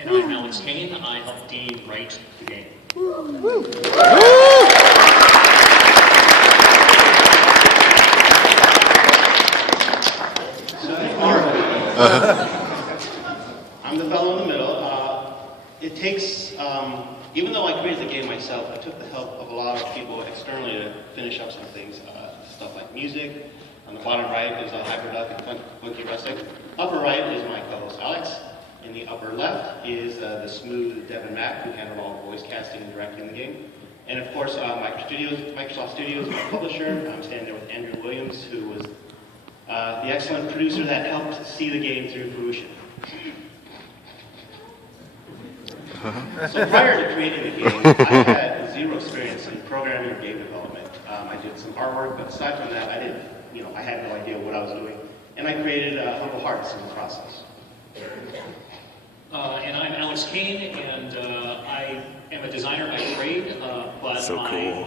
And I'm Alex Kane. I helped Dean write the game. I'm the fellow in the middle. It takes, even though I created the game myself, I took the help of a lot of people externally to finish up some things. Stuff like music. On the bottom right is a Hyperduck and Funky Rustic. Upper right is my co-host Alex. In the upper left is the smooth Devin Mack, who handled all the voice casting and directing the game. And of course, Microsoft Studios, my publisher. I'm standing there with Andrew Williams, who was the excellent producer that helped see the game through fruition. So prior to creating the game, I had zero experience in programming or game development. I did some artwork, but aside from that, I had no idea what I was doing. And I created Humble Hearts in the process. And I'm Alex Kane, and I am a designer by trade, but So my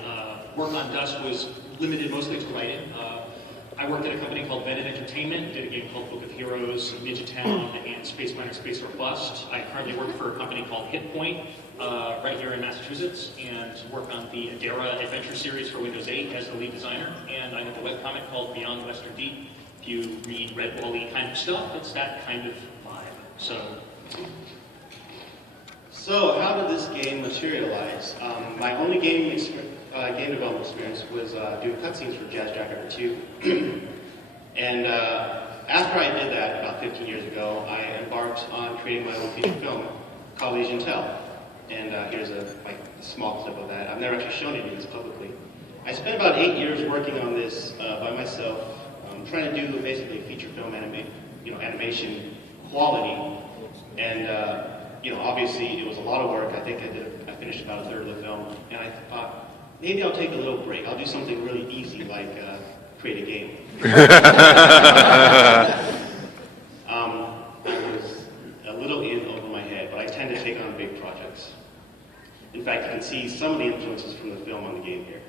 work on Dust was limited mostly to writing. I worked at a company called Bennett Entertainment, did a game called Book of Heroes, Ninja Town, and Space Miner Space or Bust. I currently work for a company called Hit Point, right here in Massachusetts, and work on the Adara Adventure series for Windows 8 as the lead designer. And I have a webcomic called Beyond the Western Deep. If you read Red Wall-y kind of stuff, it's that kind of vibe. So how did this game materialize? My only game development experience was doing cutscenes for Jazz Jacker 2. And after I did that about 15 years ago, I embarked on creating my own feature film called Elysian. And here's a small clip of that. I've never actually shown any of this publicly. I spent about 8 years working on this by myself, trying to do basically feature film animation quality. And obviously it was a lot of work. I think I finished about a third of the film, and I thought maybe I'll take a little break. I'll do something really easy, like create a game. I was a little in over my head, but I tend to take on big projects. In fact, you can see some of the influences from the film on the game here.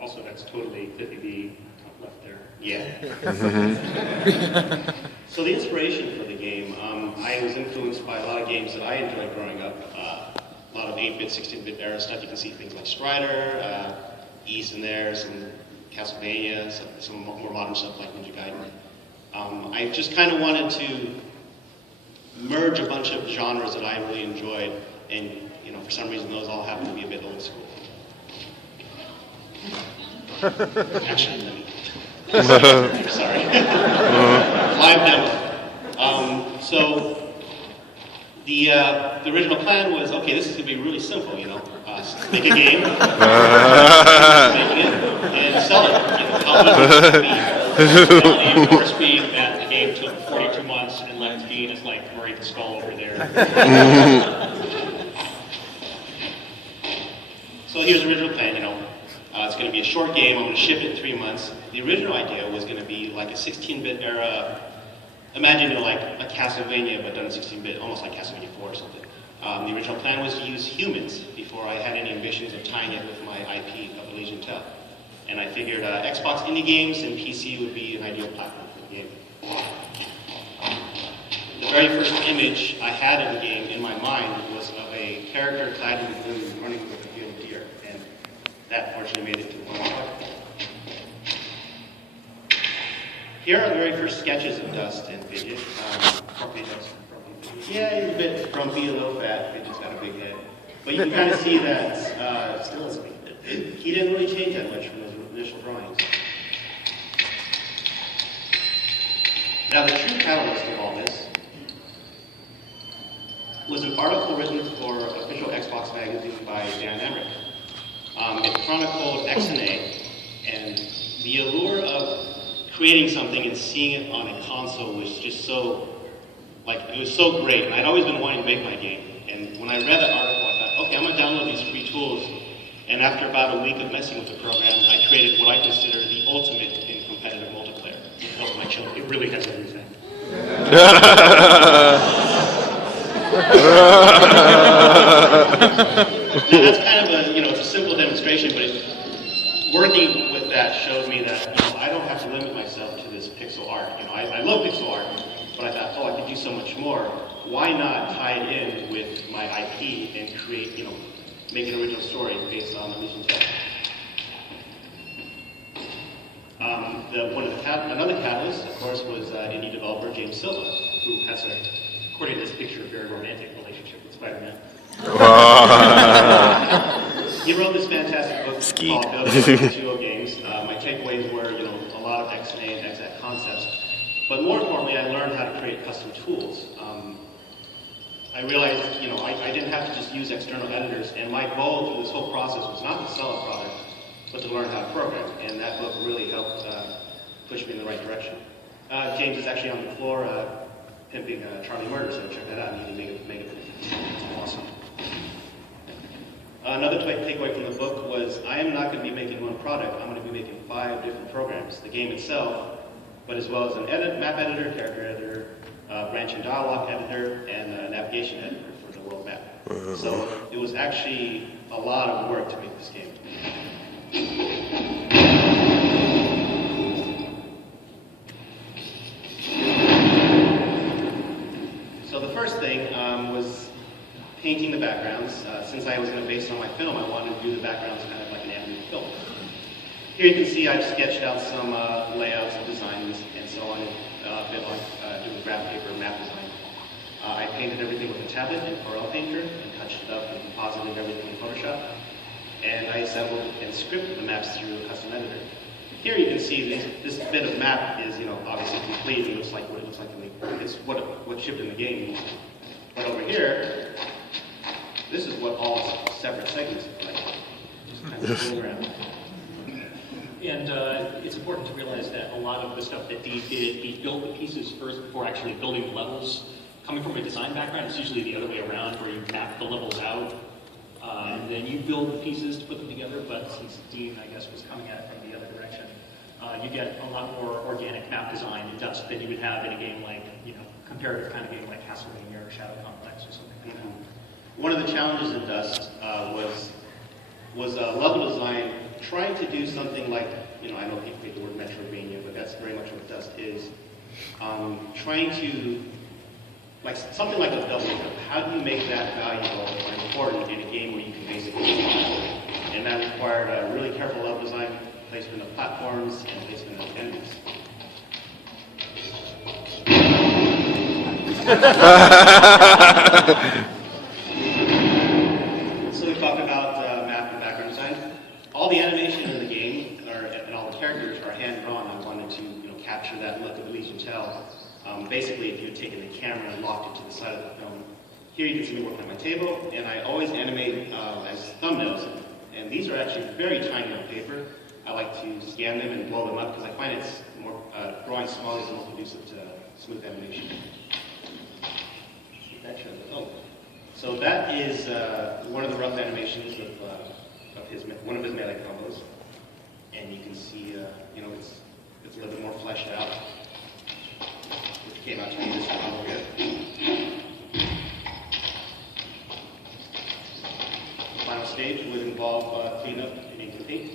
Also, that's totally Cliffy B top left there. Yeah. So the inspiration for the game, I was influenced by a lot of games that I enjoyed growing up. A lot of 8-bit, 16-bit era stuff. You can see things like Strider, East in there, some Castlevania, some more modern stuff like Ninja Gaiden. I just kind of wanted to merge a bunch of genres that I really enjoyed, and for some reason those all happen to be a bit old school. Actually, sorry. Live demo. So the original plan was, okay, this is going to be really simple, make a game, make it, and sell it. The reality, of course, being that the game took 42 months and left Dean as like Murray the Skull over there. So here's the original plan, it's going to be a short game. I'm going to ship it in 3 months. The original idea was going to be like a 16-bit era. Imagine like a Castlevania, but done in 16-bit, almost like Castlevania 4 or something. The original plan was to use humans before I had any ambitions of tying it with my IP of Elysian. And I figured Xbox indie games and PC would be an ideal platform for the game. The very first image I had of the game in my mind was of a character clad in blue running with a field of deer. And that fortunately made it to the final product. Here are the very first sketches of Dust and Fidget. Yeah, he's a bit grumpy, a little fat. Fidget's got a big head. But you can kind of see that he didn't really change that much from those initial drawings. Now, the true catalyst of all this was an article written for official Xbox magazine by Dan Emmerich. It chronicled XNA, and the allure of creating something and seeing it on a console was just so, it was so great. And I'd always been wanting to make my game. And when I read that article, I thought, okay, I'm going to download these free tools. And after about a week of messing with the program, I created what I consider the ultimate in competitive multiplayer. It helped my children. It really has everything. Now, that's kind of it's a simple demonstration, but working with that showed me that I don't have to limit myself to this pixel art. I love pixel art, but more, why not tie it in with my IP and create, make an original story based on Elysian tech? Another catalyst, of course, was indie developer James Silva, who has according to this picture, a very romantic relationship with Spider-Man. He wrote this fantastic book called Dodrill 2.0 games. My takeaways were, a lot of XNA and XAC concepts. But more importantly, I learned how to create custom tools. I realized, I didn't have to just use external editors, and my goal through this whole process was not to sell a product, but to learn how to program. And that book really helped push me in the right direction. James is actually on the floor pimping Charlie Murder, so check that out. You need to make it awesome. Another takeaway from the book was I am not going to be making one product. I'm going to be making 5 different programs. The game itself, but as well as an map editor, character editor, branch and dialogue editor, and a navigation editor for the world map. So it was actually a lot of work to make this game. So the first thing was painting the backgrounds. Since I was going to base it on my film, I wanted to do the backgrounds kind of like an animated film. Here you can see I've sketched out some layouts and designs and so on, a bit like doing graph paper map design. I painted everything with a tablet in Corel Painter and touched it up and composited everything in Photoshop. And I assembled and scripted the maps through a custom editor. Here you can see this bit of map is, obviously complete. It looks like what it looks like it's what shipped in the game. But over here, this is what all separate segments look like. Just kind of going around. And it's important to realize that a lot of the stuff that Dee did, he built the pieces first before actually building the levels. Coming from a design background, it's usually the other way around, where you map the levels out, and then you build the pieces to put them together. But since Dean, I guess, was coming at it from the other direction, you get a lot more organic map design in Dust than you would have in a game like, comparative kind of game like Castlevania or Shadow Complex or something like that. One of the challenges in Dust was level design, trying to do something like, I know people hate the word Metroidvania, but that's very much what Dust is. Trying to, like something like a double jump, how do you make that valuable or important in a game where you can basically and that required a really careful level design, placement of platforms, and placement of enemies. So we talked about map and background design. All the animation in the game, and all the characters are hand-drawn. I wanted to capture that look of Elysian Tell. Basically, if you had taken the camera and locked it to the side of the film. Here you can see me working on my table, and I always animate as thumbnails. And these are actually very tiny on paper. I like to scan them and blow them up because I find it's more, drawing small is more conducive to smooth animation. So that is one of the rough animations of one of his melee combos, and you can see, it's a little bit more fleshed out. It came out to be this combo here. The final stage would involve cleanup and ink and paint.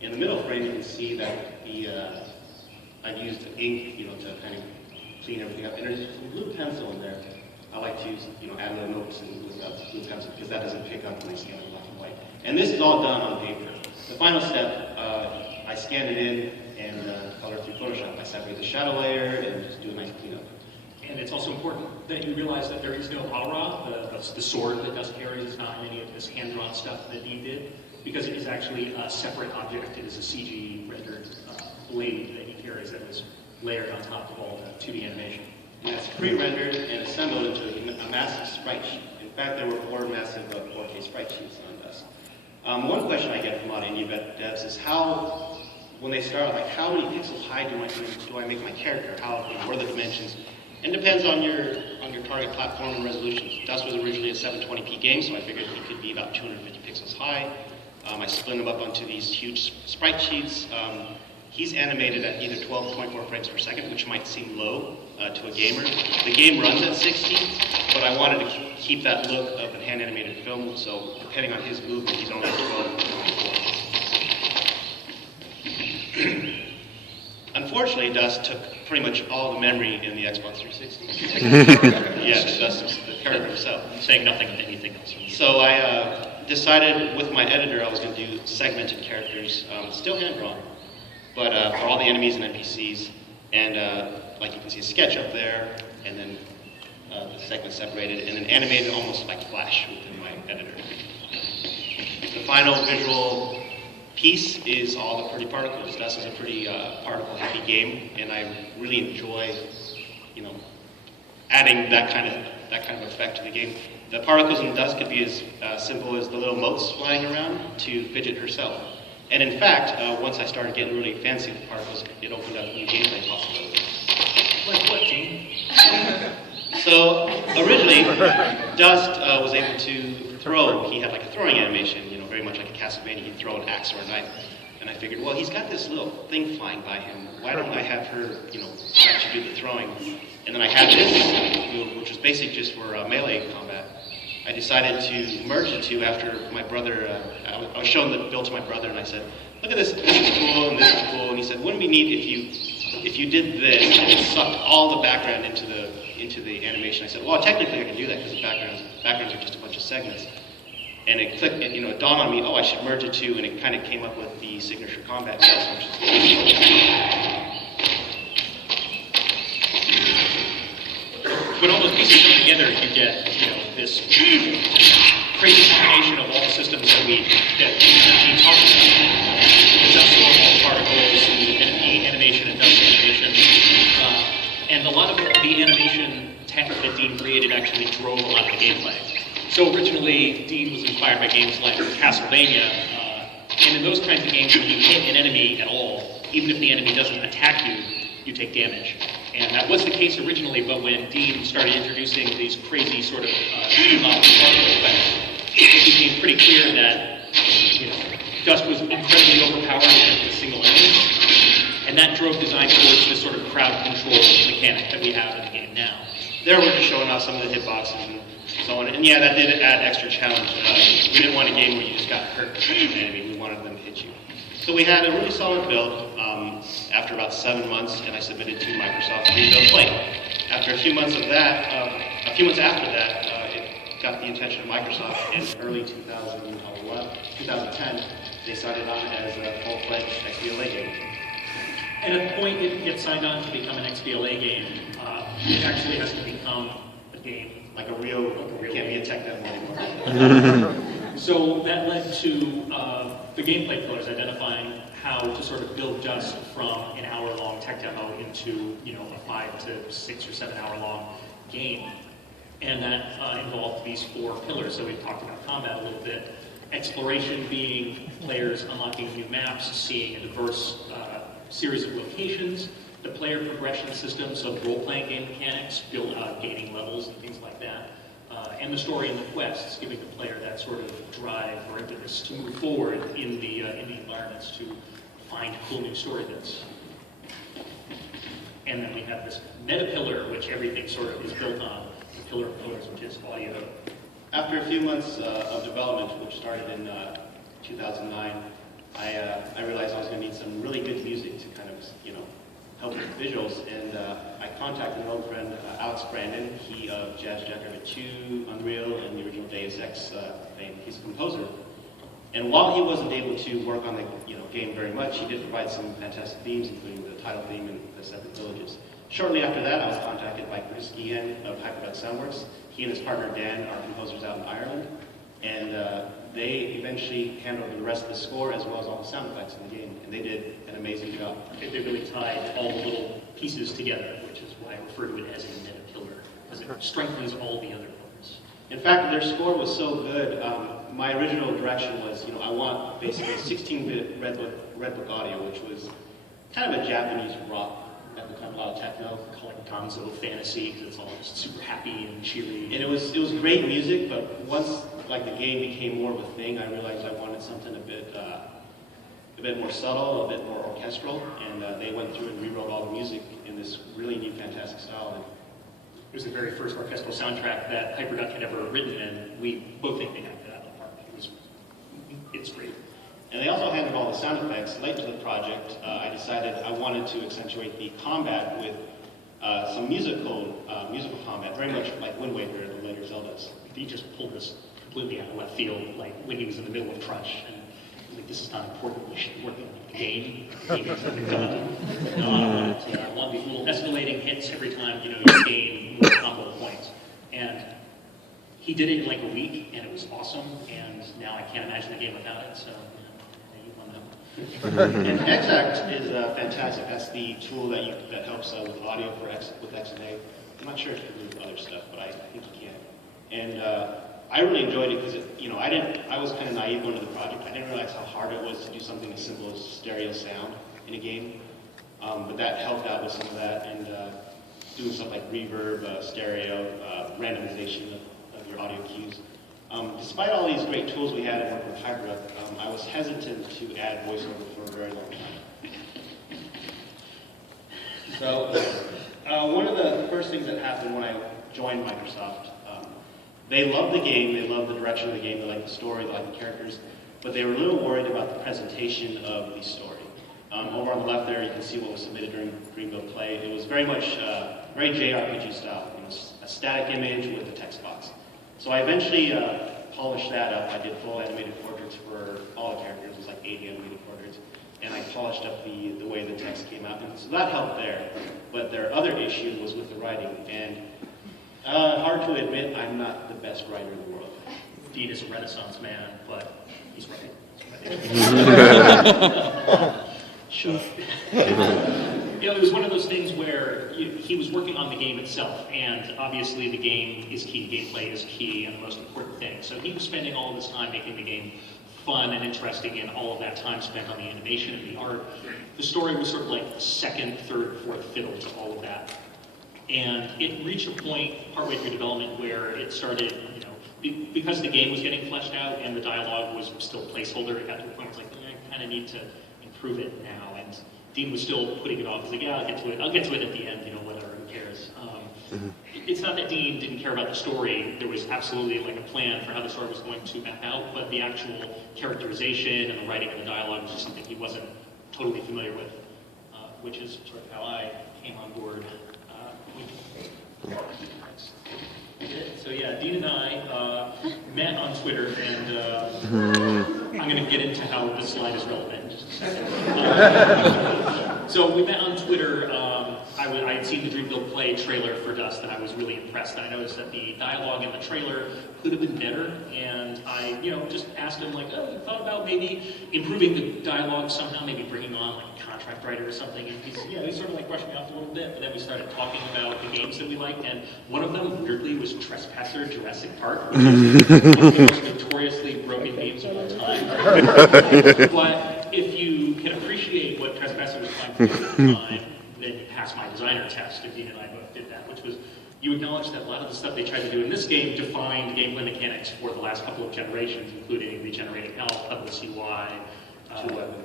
In the middle frame, you can see that I've used ink, to kind of clean everything up, and there's some blue pencil in there. I like to use, add little notes and blue pencil because that doesn't pick up when I scan it black and white. And this is all done on paper. The final step, I scan it in and color through Photoshop. I separate the shadow layer and just do a nice cleanup. And it's also important that you realize that there is no aura. The sword that Dust carries is not any of this hand-drawn stuff that Dee did, because it is actually a separate object. It is a CG rendered blade that he carries that was layered on top of all the 2D animation. And it's pre-rendered and assembled into a massive sprite sheet. In fact, there were 4 massive 4K sprite sheets on Dust. One question I get from a lot of indie devs is how, when they start, like how many pixels high do I make my character? What are the dimensions? It depends on your target platform and resolutions. Dust was originally a 720p game, so I figured it could be about 250 pixels high. I split them up onto these huge sprite sheets. He's animated at either 12 or 24 frames per second, which might seem low to a gamer. The game runs at 60, but I wanted to keep that look of a hand-animated film, so depending on his movement, he's only 12 or 24. unfortunately, Dust took pretty much all the memory in the Xbox 360. Yes, Dust, the character himself. Saying nothing of anything else. So I decided with my editor I was going to do segmented characters, still hand-drawn, but for all the enemies and NPCs. And like you can see a sketch up there, and then the segments separated, and then animated almost like Flash within my editor. The final visual piece is all the pretty particles. Dust is a pretty particle-heavy game, and I really enjoy, adding that kind of effect to the game. The particles in Dust could be as simple as the little motes flying around to Fidget herself. And in fact, once I started getting really fancy with particles, it opened up new gameplay possibilities. Like what, Gene? So originally, Dust was able to throw. He had like a throwing animation, very much like a Castlevania. He'd throw an axe or a knife. And I figured, well, he's got this little thing flying by him. Why don't I have her, actually do the throwing? And then I had this move, which was basically just for melee combat. I decided to merge the two after my brother, I was showing the build to my brother, and I said, look at this is cool, and this is cool. And he said, wouldn't it be neat if you did this and it sucked all the background into the animation? I said, well, technically I can do that because the backgrounds are just a bunch of segments. And it clicked, it dawned on me, oh, I should merge the two, and it kind of came up with the signature combat mouse, which is When all those pieces come together, you get, this crazy combination of all the systems that Gene talked about. The dust storm, all particles, the animation and dust animation. And a lot of the animation tech that Dean created actually drove a lot of the gameplay. So originally, Dean was inspired by games like Castlevania, and in those kinds of games, when you hit an enemy at all, even if the enemy doesn't attack you, you take damage. And that was the case originally, but when Dean started introducing these crazy sort of particle effects, it became pretty clear that Dust was incredibly overpowered against a single enemy, and that drove design towards this sort of crowd control mechanic that we have in the game now. There we're just showing off some of the hitboxes and so on. And yeah, that did add extra challenge. We didn't want a game where you just got hurt by an enemy. We wanted them to hit you. So we had a really solid build after about 7 months, and I submitted to Microsoft to build play. After a few months of that, a few months after that, it got the attention of Microsoft. In early 2010, they signed on as a full-fledged XBLA game. And at the point it gets signed on to become an XBLA game, it actually has to become a game. Like a real can't be a tech demo anymore. So that led to the gameplay pillars identifying how to sort of build Dust from an hour-long tech demo into a 5 to 6 or 7 hour-long game, and that involved these 4 pillars. So we've talked about combat a little bit. Exploration being players unlocking new maps, seeing a diverse series of locations. The player progression system, so role-playing game mechanics, gaining levels and things like that. And the story and the quests, giving the player that sort of drive or impetus to move forward in the environments to find cool new story bits. And then we have this meta pillar, which everything sort of is built on, the pillar of pillars, which is audio. After a few months of development, which started in 2009, I realized I was going to need some really good music to kind of, help with visuals, and I contacted an old friend, Alex Brandon. He of Jazz Jackrabbit 2, Unreal, and the original Deus Ex fame. He's a composer. And while he wasn't able to work on the game very much, he did provide some fantastic themes, including the title theme and the Separate Villages. Shortly after that, I was contacted by Chris Guillen of Hyperduck Soundworks. He and his partner Dan are composers out in Ireland, and they eventually handed over the rest of the score as well as all the sound effects in the game, and they did an amazing job. They really tied all the little pieces together, which is why I refer to it as a meta pillar, because it strengthens all the other pillars. In fact, their score was so good. My original direction was, I want basically 16-bit Red Book audio, which was kind of a Japanese rock at the time, a lot of techno. Call it Gonzo fantasy, because it's all just super happy and cheery. And it was great music, but once the game became more of a thing, I realized I wanted something a bit more subtle, a bit more orchestral, and they went through and rewrote all the music in this really new, fantastic style. And it was the very first orchestral soundtrack that Hyperduck had ever written, and we both think they knocked it out of the park. It's great. And they also handled all the sound effects. Late to the project, I decided I wanted to accentuate the combat with some musical combat, very much like Wind Waker and the later Zeldas. He just pulled this completely out of left field, like when he was in the middle of Crunch, and he was like, "This is not important. We should work on the game. The game is something done." No, I want these little escalating hits every time you gain more combo points. And he did it in like a week, and it was awesome. And now I can't imagine the game without it. So you won that one. And Exact is fantastic. That's the tool that helps with audio with XBLA. I'm not sure if you can do other stuff, but I think you can. And I really enjoyed it because I was kind of naive going to the project. I didn't realize how hard it was to do something as simple as stereo sound in a game. But that helped out with some of that, and doing stuff like reverb, stereo, randomization of your audio cues. Despite all these great tools we had at work with Hydra, I was hesitant to add voiceover for a very long time. So one of the first things that happened when I joined Microsoft, they loved the game, they loved the direction of the game, they liked the story, they liked the characters, but they were a little worried about the presentation of the story. Over on the left there, you can see what was submitted during Greenville Play. It was very much, very JRPG style. It was a static image with a text box. So I eventually polished that up. I did full animated portraits for all the characters. It was like 80 animated portraits. And I polished up the way the text came out. And so that helped there. But their other issue was with the writing. And hard to admit, I'm not the best writer in the world. Dean is a Renaissance man, but he's right. Sure. It was one of those things where he was working on the game itself, and obviously the game is key, gameplay is key, and the most important thing. So he was spending all of his time making the game fun and interesting, and all of that time spent on the animation and the art. The story was sort of like second, third, fourth fiddle to all of that. And it reached a point partway through development where it started, because the game was getting fleshed out and the dialogue was still placeholder, it got to a point where it's like, I kind of need to improve it now. And Dean was still putting it off. He's like, yeah, I'll get to it at the end, whatever, who cares. It's not that Dean didn't care about the story. There was absolutely like a plan for how the story was going to map out, but the actual characterization and the writing of the dialogue was just something he wasn't totally familiar with, which is sort of how I came on board. So yeah, Dean and I met on Twitter, and I'm going to get into how this slide is relevant in just a second. So we met on Twitter. I had seen the Dreamville Play trailer for Dust, and I was really impressed. And I noticed that the dialogue in the trailer could have been better, and I, just asked him, like, oh, you thought about maybe improving the dialogue somehow, maybe bringing on like a contract writer or something? And he sort of like brushed me off a little bit, but then we started talking about the games that we liked, and one of them, weirdly, was Trespasser Jurassic Park, which is one of the most notoriously broken games of all time. But if you can appreciate what Trespasser was trying to do at the time, then you pass my designer test, and Dean and I both did that, which was, you acknowledge that a lot of the stuff they tried to do in this game defined gameplay mechanics for the last couple of generations, including regenerating health, headless UI,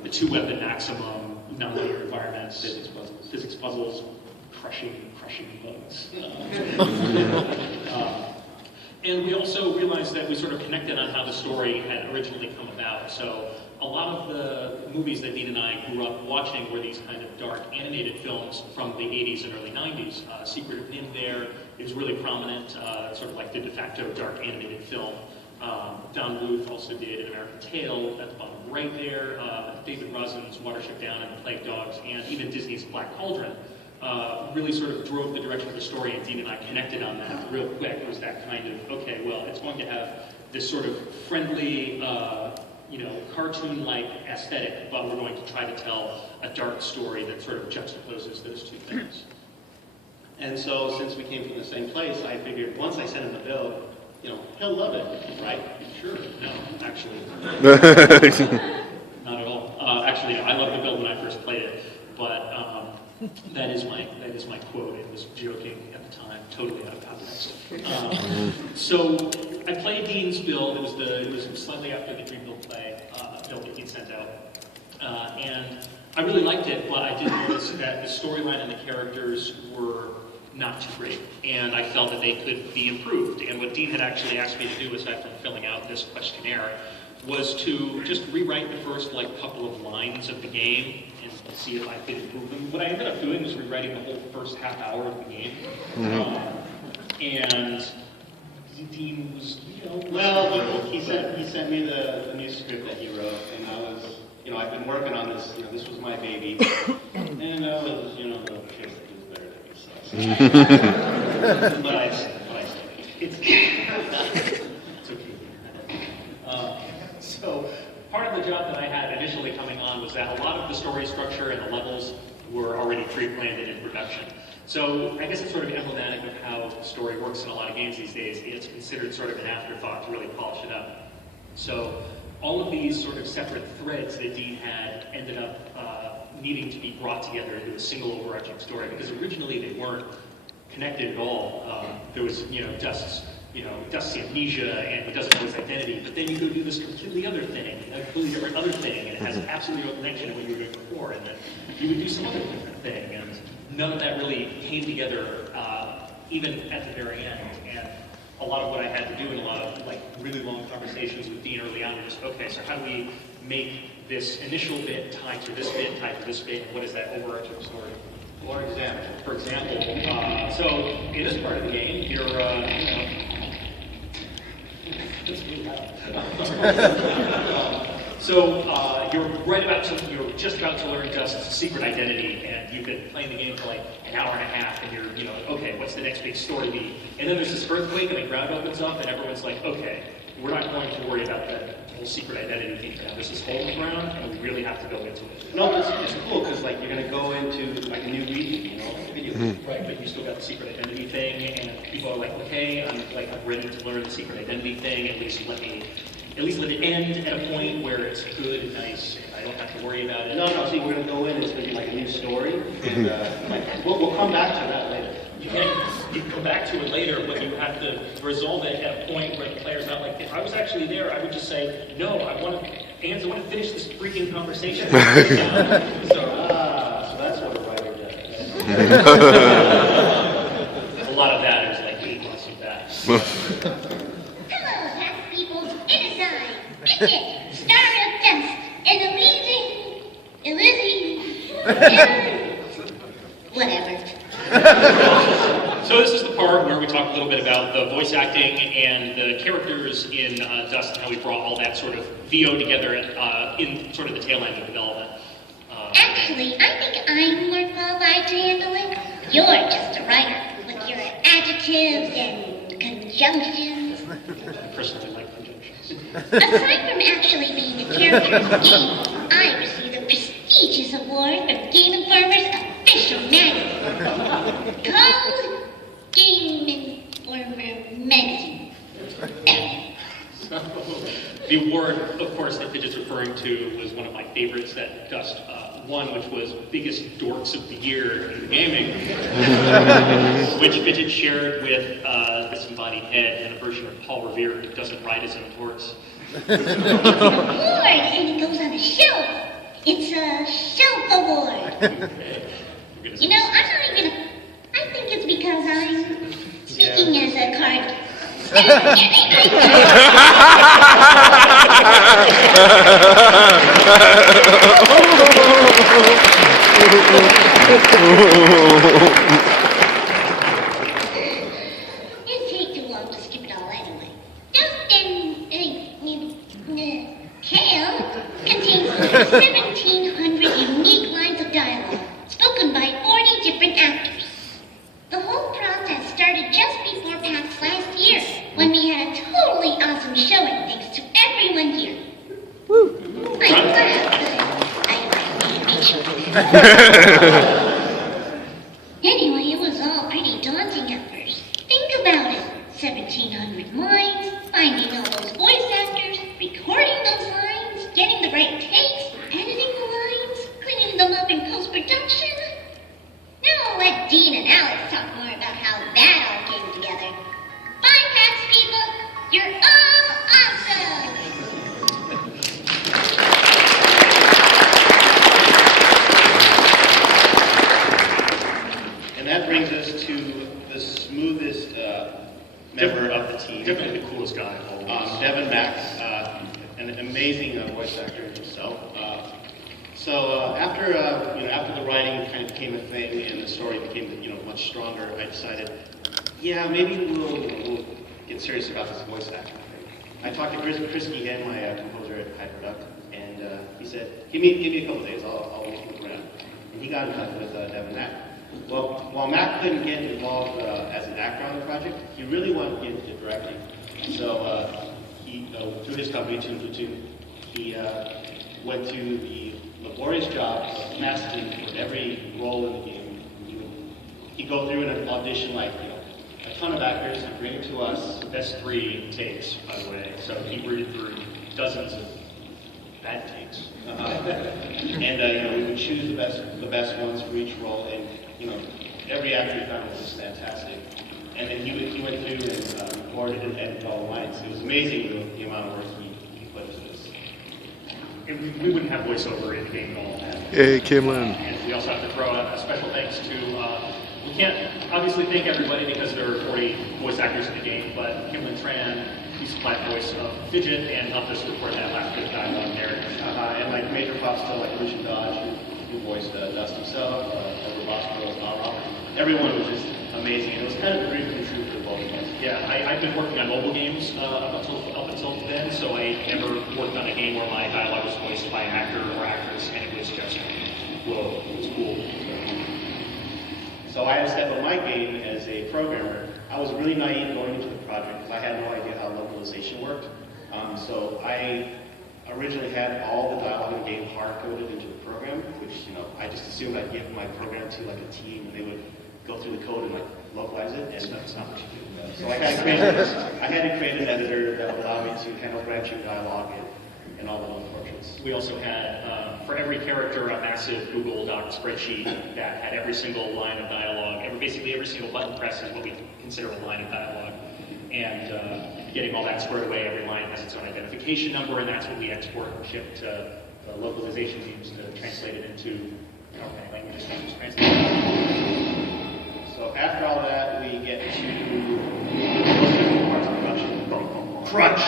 the two-weapon maximum, non-linear environments, physics puzzles, crushing bugs. And we also realized that we sort of connected on how the story had originally come about. So a lot of the movies that Dean and I grew up watching were these kind of dark animated films from the 80s and early 90s. Secret of Nim there is really prominent, sort of like the de facto dark animated film. Don Bluth also did An American Tail at the bottom right there. David Rosen's Watership Down and the Plague Dogs, and even Disney's Black Cauldron really sort of drove the direction of the story, and Dean and I connected on that real quick. It was that kind of, okay, well, it's going to have this sort of friendly, cartoon-like aesthetic, but we're going to try to tell a dark story that sort of juxtaposes those two things. And so, since we came from the same place, I figured once I send him the build, he'll love it, right? Sure. No, actually. Not at all. Actually, I loved the build when I first played it, but that is my quote. It was joking at the time, totally out of context. So I played Dean's build. It was slightly after the Dreamville Play build that he sent out, and I really liked it. But I did notice that the storyline and the characters were not too great, and I felt that they could be improved. And what Dean had actually asked me to do, aside from filling out this questionnaire, was to just rewrite the first couple of lines of the game and see if I could improve them. What I ended up doing was rewriting the whole first half hour of the game. And Dean was, Well, he sent me the new script that he wrote, and I was, I've been working on this. This was my baby, and I was, the kid that was better than me. So. but I said, it's okay. So part of the job that I had initially coming on was that a lot of the story structure and the levels were already pre-planned and in production. So I guess it's sort of emblematic of how the story works in a lot of games these days. It's considered sort of an afterthought to really polish it up. So all of these sort of separate threads that Dean had ended up needing to be brought together into a single overarching story, because originally they weren't connected at all. There was, Dust's amnesia and he doesn't know his identity, but then you go do this completely other thing, a completely different other thing, and it has absolutely no connection to what you were doing before, and then you would do some other different thing, and none of that really came together, even at the very end. And a lot of what I had to do in a lot of really long conversations with Dean early on was, okay, so how do we make this initial bit tied to this bit, tied to this bit, and what is that overarching story? For example, so in this part of the game, you're, you're just about to learn Dust's secret identity, and you've been playing the game for an hour and a half, and you're, okay, what's the next big story be? And then there's this earthquake, and the ground opens up, and everyone's like, okay, we're not going to worry about that whole secret identity thing for now. There's this hole in the ground, and we really have to go into it. No, it's cool, because you're going to go into a new region, Right, but you still got the secret identity thing, and people are like, okay, I'm ready to learn the secret identity thing, at least let it end at a point where it's good and nice, and I don't have to worry about it. No, see, we're going to go in, it's going to be a new story, and we'll come back to that later. You can come back to it later, but you have to resolve it at a point where the player's not like, if I was actually there, I would just say, no, I want to finish this freaking conversation. So that's what the writer does. A lot of that is 8 months of that. Hello, happy people. It is I, Bridget, star of Dust, and Elysian, whatever. So this is the part where we talk a little bit about the voice acting and the characters in Dust and how we brought all that sort of VO together in sort of the tail end of development. Actually, I think I'm more qualified to handle it. You're just a writer with your adjectives and conjunctions. I personally like conjunctions. Aside from actually being a character in the game, I received the prestigious award from Game Informer's official magazine called Game Informer Magazine. The award, of course, that Fidget's referring to was one of my favorites that Dust won, which was Biggest Dorks of the Year in gaming, which Fidget shared with this embodied head and a version of Paul Revere who doesn't ride his own horse. It's an award, and it goes on a shelf. It's a shelf award. Okay. I'm not even I think it's because I'm speaking as a card. It'd take too long to skip it all anyway. Kale contains 1,700 unique lines of dialogue, spoken by 40 different actors. The whole process started just before PAX last year, when we had a totally awesome showing thanks to everyone here. Woo! I'm glad, but I Anyway, it was all pretty daunting at first. Think about it. 1,700 lines, finding all those voice actors, recording those lines, getting the right takes, editing the lines, cleaning them up in post-production. Now I'll let Dean and Alex talk more about how that all came together. Bye, PAX people! You're all awesome! And that brings us to the smoothest member of the team. Definitely the coolest guy of all these. Devin Max. an amazing voice actor himself. So after the writing kind of became a thing and the story became much stronger, I decided, yeah, maybe we'll get serious about this voice acting thing. I talked to Chris again, my composer at Hyperduct, and he said, give me a couple days, I'll look around. And he got in touch with Dev and Matt. Well, while Matt couldn't get involved as an actor on the project, he really wanted to get into directing. So he, through his company, Tune Platoon, he went to the laborious job of casting for every role in the game. He'd go through and audition like a ton of actors and bring it to us. The best 3 takes, by the way. So he rooted through dozens of bad takes. And we would choose the best ones for each role, and every actor he found was just fantastic. And then he went through and recorded and edited all the lines. It was amazing the amount of work he put into this. And we wouldn't have voiceover in the game at all. Hey, Kimlin. And we also have to throw out a special thanks to, we can't obviously thank everybody because there are 40 voice actors in the game, but Kimlin Tran, he supplied the voice of Fidget and helped us record that last bit of dialogue there. And like major props to like Lucian Dodge, who voiced Dust himself, Edward Bosco, Bob. Everyone was just amazing. It was kind of a dream come true for both of us. Yeah, I've been working on mobile games up until then, so I never worked on a game where my dialogue was voiced by an actor or actress, and it was just, whoa, it was cool. So I had to step up my game as a programmer. I was really naive going into the project because I had no idea how localization worked. So I originally had all the dialogue in the game hard-coded into the program, which I just assumed I'd give my program to like a team and they would go through the code and like localize it. And that's not what you do. So I had to create an editor that would allow me to handle branching dialogue and all the little portraits. We also had, for every character, a massive Google Doc spreadsheet that had every single line of dialogue. Basically every single button press is what we consider a line of dialogue. And getting all that squared away, every line has its own identification number, and that's what we export and ship to the localization teams to translate it into languages we just translate it. So after all that, we get to parts of production. Crunch!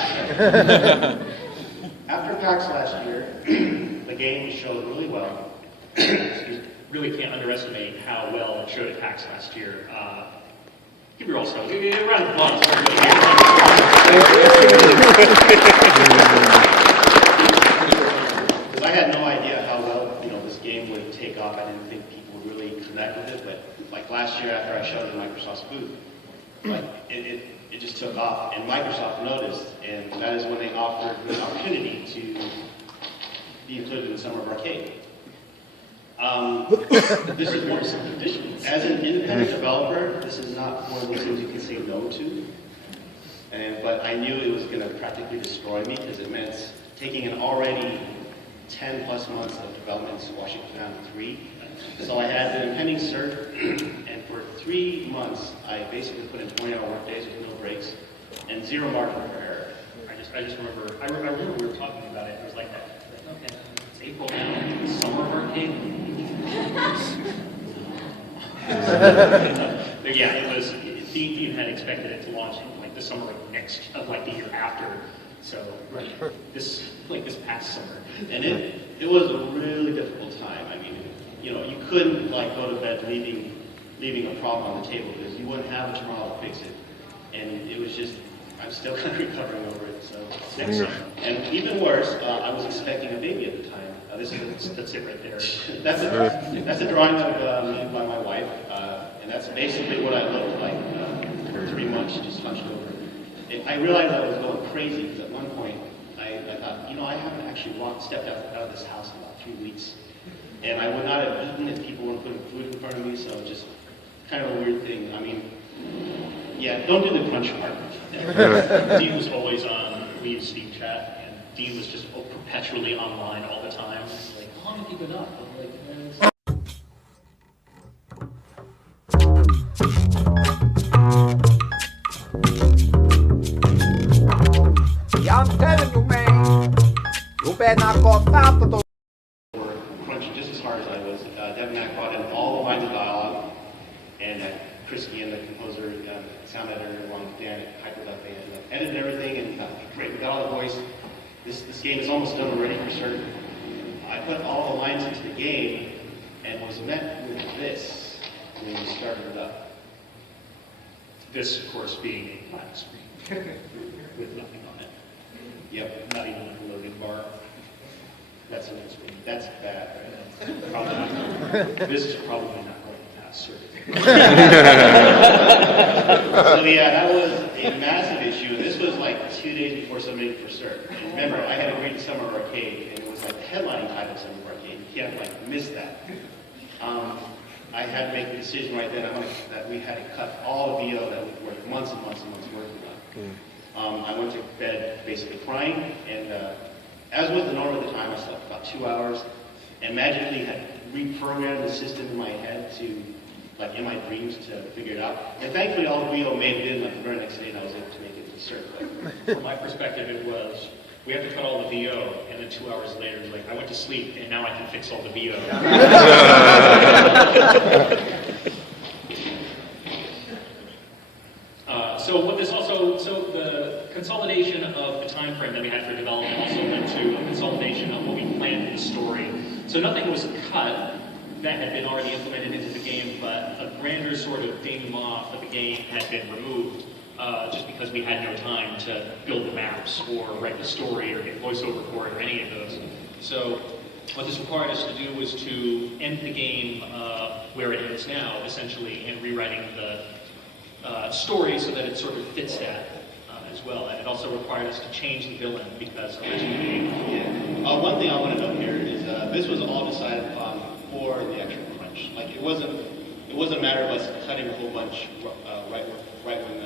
After PAX last year, the game showed really well. Really can't underestimate how well it showed at PAX last year. Give your also give a round of applause for everybody Because I had no idea how well this game would take off. I didn't think people would really connect with it. But like last year, after I showed it at Microsoft's booth, like it just took off, and Microsoft noticed, and that is when they offered the opportunity to be included in the Summer of Arcade. This is more edition. As an independent developer, this is not one of those things you can say no to. But I knew it was going to practically destroy me because it meant taking an already 10 plus months of development and squashing it down to 3. So I had an impending cert, and for 3 months, I basically put in 20-hour work days with no breaks and 0 margin for error. I just remember. I remember we were talking about it. It was like that. Okay, it's April now. It's Summer of Arcade. But yeah, it was. The team had expected it to launch in like the summer of the year after. So this past summer, and it was a really difficult time. I mean, you couldn't like go to bed leaving a problem on the table because you wouldn't have a tomorrow to fix it, and it was just. I'm still kind of recovering over it. So next summer, and even worse, I was expecting a baby at the time. That's it right there. That's a drawing that was made by my wife, and that's basically what I looked like for 3 months, just hunched over. I realized I was going crazy because at one point I thought, I haven't actually stepped out of this house in about 3 weeks, and I would not have eaten if people weren't putting food in front of me. So it was just kind of a weird thing. I mean, yeah, don't do the crunch part. Dean was always on Leave Steam Chat, and Dean was just perpetually online all the time. Like, how long have you been up? I'm like, Yeah, I'm telling you, man. You better not go stop the crunching just as hard as I was. Devin and I brought in all the lines of dialogue, and Christy and the composer, sound editor, along with Dan at Hyperduct, they edited everything, and great, we got all the voice. this game is almost done already for certain. I put all the lines into the game and was met with this when we started it up. This, of course, being a black screen with nothing on it. Yep. Not even like a loading bar. That's what it's been. That's bad, right? Probably not. This is probably not going to pass certificate. So yeah, that was a massive issue. And this was like 2 days before submitting for cert. And remember, I had agreed to Summer Arcade, and it was like the headlining title of Summer Arcade. You can't like miss that. I had to make the decision right then that we had to cut all the VO that we worked months and months and months working on. I went to bed basically crying, and as was the norm at the time, I slept about 2 hours, and magically had reprogrammed the system in my head to, like in my dreams, to figure it out. And thankfully, all the VO made it in like the very next day, and I was able to make it to cert. From my perspective, it was, we have to cut all the VO, and then 2 hours later, it's like, I went to sleep, and now I can fix all the VO. So the consolidation of the time frame that we had for development also led to a consolidation of what we planned in the story. So nothing was cut that had been already implemented into the game, but a grander sort of denouement of the game had been removed. Just because we had no time to build the maps or write the story or get voiceover for it or any of those. So what this required us to do was to end the game where it is now, essentially, and rewriting the story so that it sort of fits that as well. And it also required us to change the villain because originally... Yeah. One thing I want to note here is this was all decided upon before the actual crunch. Like it wasn't a matter of us cutting a whole bunch right when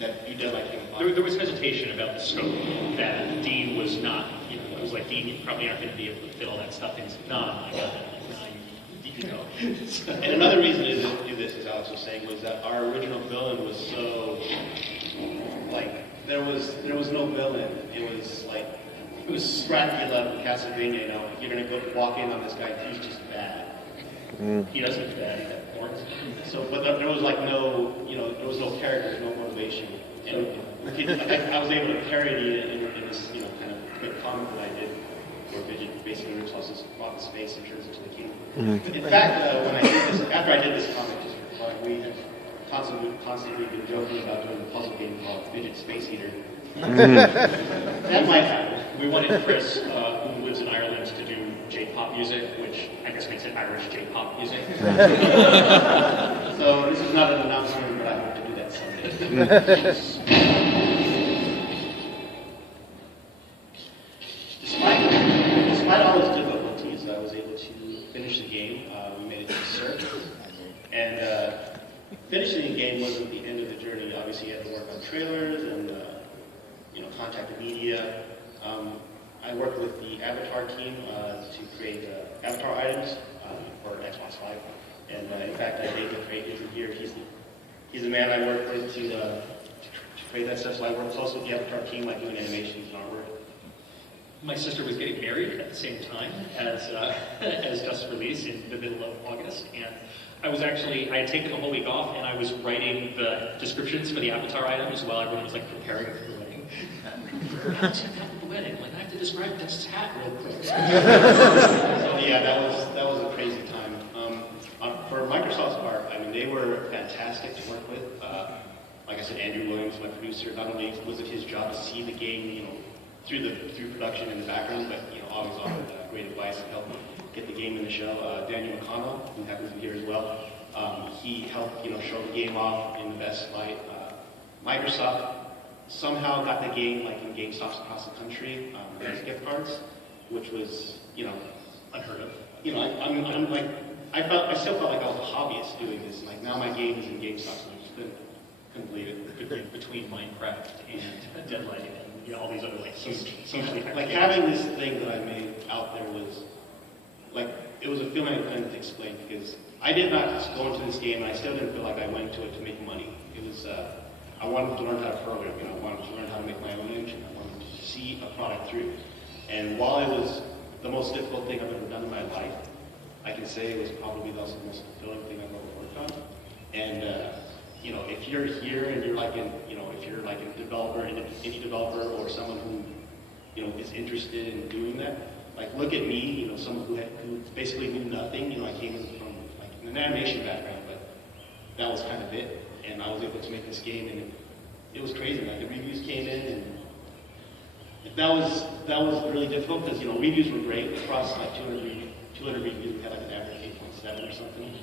that new deadline came upon. There was hesitation about the scope, that Dean was not, it was like, Dean, you probably aren't going to be able to fit all that stuff in. No, I got it. You know. And another reason to do this, as Alex was saying, was that our original villain was so, like, there was no villain. It was Dracula from Castlevania, you're going to go walk in on this guy, he's just bad. He doesn't look bad, he got horns. So, but there was like no, there was no character, no motivation. And I was able to parody it in this, kind of quick comic that I did, where Fidget basically rips off his face and turns into the king. In fact, after I did this comic, just for fun, we have constantly been joking about doing a puzzle game called Fidget Space Eater. That might happen. We wanted Chris, who lives in Ireland, to do J-pop music, which I guess makes it Irish J-pop music. So this is not an announcement, but I hope to do that someday. Despite all those difficulties, I was able to finish the game. We made it to cert. And finishing the game wasn't the end of the journey. Obviously, you had to work on trailers and contact the media. I worked with the Avatar team to create Avatar items for Xbox Live. And in fact, I made the create here. He's the man I worked with to create that stuff. So I worked closely with the Avatar team, like doing animations and artwork. My sister was getting married at the same time as Dust's release in the middle of August, and I had taken a whole week off, and I was writing the descriptions for the Avatar items while everyone was like preparing for the wedding. The wedding, like I have to describe Dust's hat real quick. So yeah, that was a crazy time. For Microsoft's part, I mean, they were fantastic to work with. Like I said, Andrew Williams, my producer, not only was it his job to see the game, through production in the background, but always offered great advice and help get the game in the show. Daniel McConnell, who happens to be here as well, he helped show the game off in the best light. Microsoft somehow got the game like in GameStops across the country as gift cards, which was unheard of. I'm like I still felt like I was a hobbyist doing this. And like now my game is in GameStops, and I just couldn't believe it. Between Minecraft and Deadlight and all these other like socially like having this thing that I made out there was like it was a feeling I couldn't explain because I did not go into this game and I still didn't feel like I went into it to make money. It was I wanted to learn how to program, I wanted to learn how to make my own engine. I wanted to see a product through. And while it was the most difficult thing I've ever done in my life, I can say it was probably also the most fulfilling thing I've ever worked on. And if you're here and you're like if you're like a developer, an indie developer, or someone who is interested in doing that. Like, look at me, someone who basically knew nothing. I came in from like an animation background, but that was kind of it. And I was able to make this game, and it was crazy. Like, the reviews came in, and that was really difficult because reviews were great across like 200 reviews. We had like an average 8.7 or something,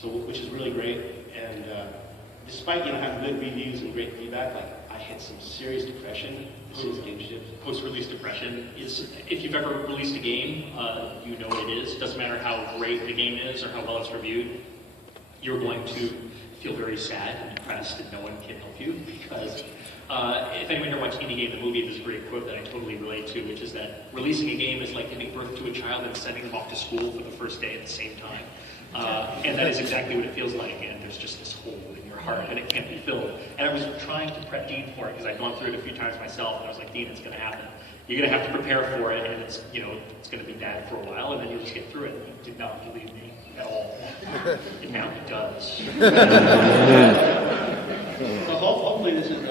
so which is really great. And despite having good reviews and great feedback, like I hit some serious depression as soon as the game shipped. Post-release depression is, if you've ever released a game, you know what it is. It doesn't matter how great the game is or how well it's reviewed. You're going to feel very sad and depressed, and no one can help you because if anyone here watched Indie Game, the movie, there's a great quote that I totally relate to, which is that releasing a game is like giving birth to a child and sending them off to school for the first day at the same time. And that is exactly what it feels like, and there's just this hole in your heart, and it can't be filled. And I was trying to prep Dean for it, because I'd gone through it a few times myself, and I was like, Dean, it's going to happen. You're going to have to prepare for it, and it's going to be bad for a while, and then you'll just get through it. He did not believe me at all. And now he does. Well, hopefully this has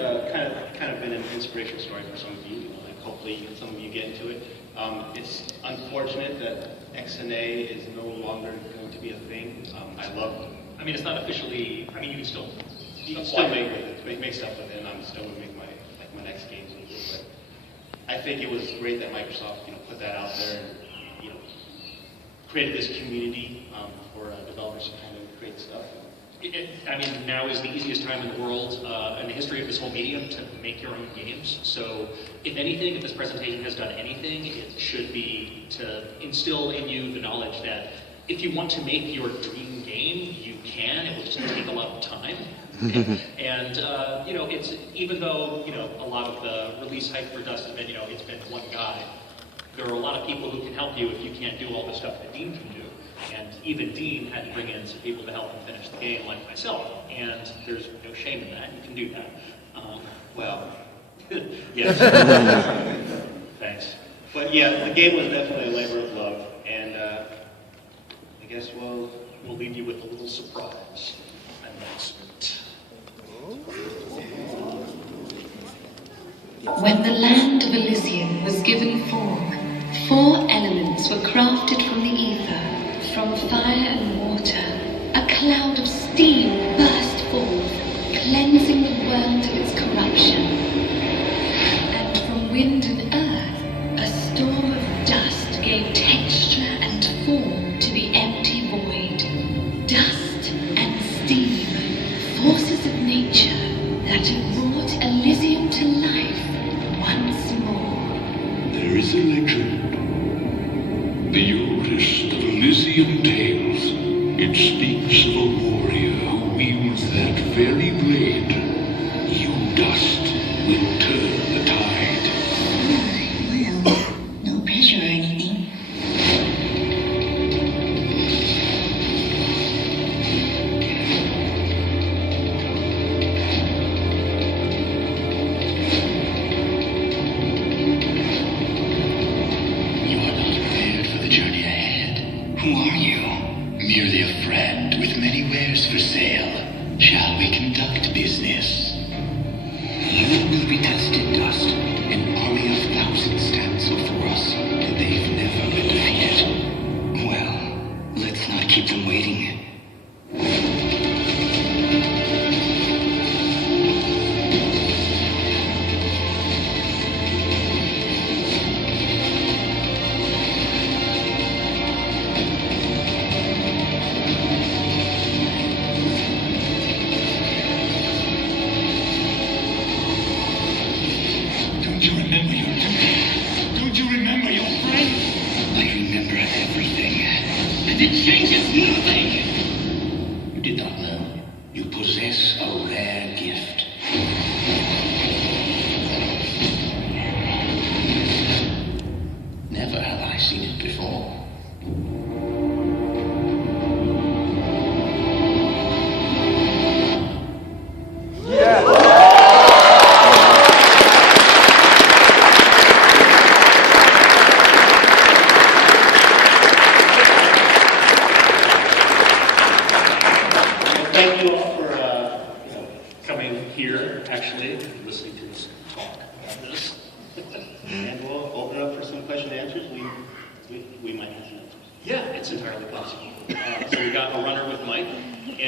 kind of been an inspirational story for some of you. Like, hopefully some of you get into it. It's unfortunate that XNA is no longer going to be a thing. I mean, it's not officially. I mean, you can still make stuff with it. And I'm still going to make my next games with it. But I think it was great that Microsoft put that out there and created this community for developers to kind of create stuff. I mean, now is the easiest time in the world, in the history of this whole medium, to make your own games. So, if anything, if this presentation has done anything, it should be to instill in you the knowledge that if you want to make your dream game, you can. It will just take a lot of time. And it's even though a lot of the release hype for Dust has been it's been one guy. There are a lot of people who can help you if you can't do all the stuff that Dean can do. And even Dean had to bring in some people to help him finish the game, like myself. And there's no shame in that. You can do that. Well, yes. Thanks. But yeah, the game was definitely a labor of love, and I guess we'll leave you with a little surprise announcement. When the land of Elysian was given form, 4 elements were crafted from the ether, from fire and water. A cloud of steam burst forth, cleansing the world of its corruption. And from wind and earth, a storm of dust gave texture and form to the empty void. Dust and steam, forces of nature that have brought Elysium to life once more. There is a legend, the oldest of Elysian tales. It speaks of a warrior who wields that very blade. You, Dust, will turn the tide. Well, no pressure or anything. You are not prepared for the journey ahead. Who are you? Merely a friend with many wares for sale. Shall we conduct business? You will be tested, Dust. An army of thousands stands before us, and they've never been defeated. Well, let's not keep them waiting. Don't you remember your duty? Don't you remember your friend? I remember everything. And it changes nothing! You did not know. You possess a rare gift. Never have I seen it before. Well, thank you all for Coming here, actually, listening to this talk about this. And we'll open it up for some question and answers. We might have some answers. Yeah, it's entirely possible. So we got a runner with Mike.